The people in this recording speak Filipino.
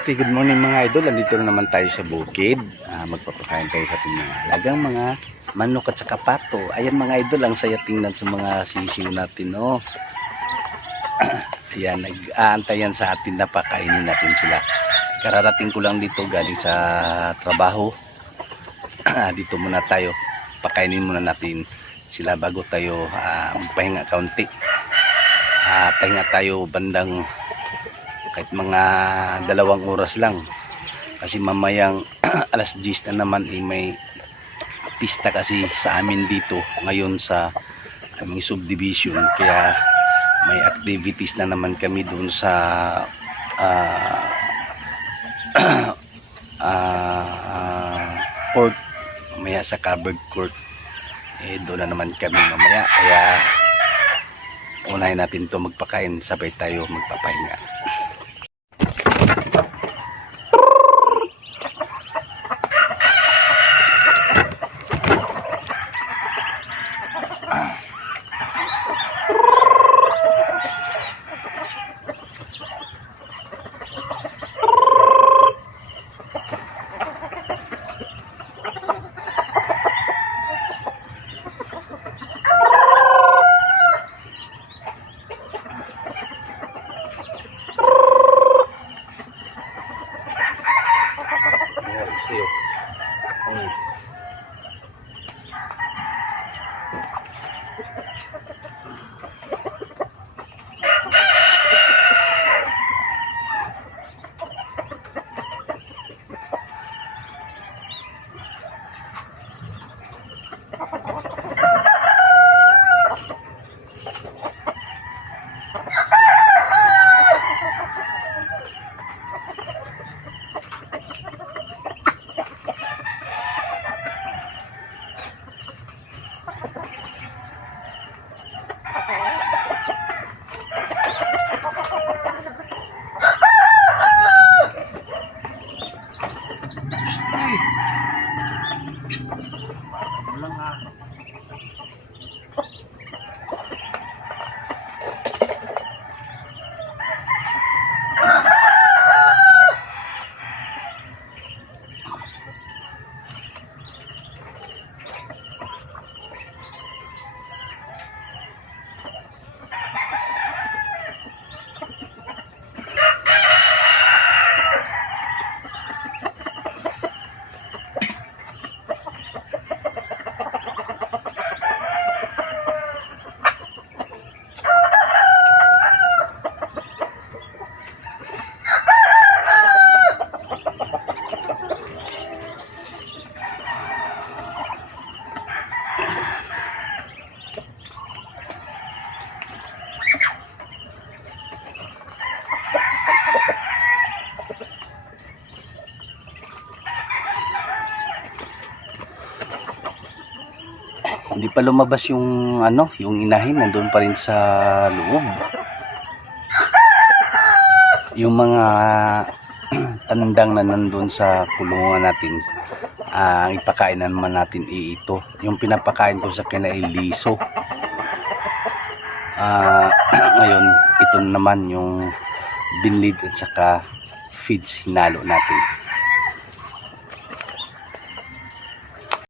Okay, good morning mga idol. Andito na naman tayo sa bukid. Ah, magpapakain tayo sa ating mga alagang mga manok at saka pato. Ayan mga idol, ang saya tingnan sa mga sisiw natin, no? Ayan, nag-aantayan sa atin na pakainin natin sila. Kararating ko lang dito galing sa trabaho. dito muna tayo. Pakainin muna natin sila bago tayo ah, magpahinga kaunti. Ah, pahinga tayo bandang kahit mga dalawang oras lang. Kasi mamayang alas 10 na naman eh, may pista kasi sa amin dito ngayon sa aming subdivision. Kaya may activities na naman kami doon sa ah ah, court. Mamaya sa covered court. Eh doon na naman kami mamaya. Kaya unahin natin to magpakain. Sabay tayo magpapahinga Oh. Hindi pa lumabas yung ano, yung inahin nandun pa rin sa loob. Yung mga tandang na nandun sa kulungan natin, ah, ang ipakain na naman natin i- ito. Yung pinapakain ko sa kanila ay liso. Ah, ngayon, ito naman yung binlid at saka feeds hinalo natin.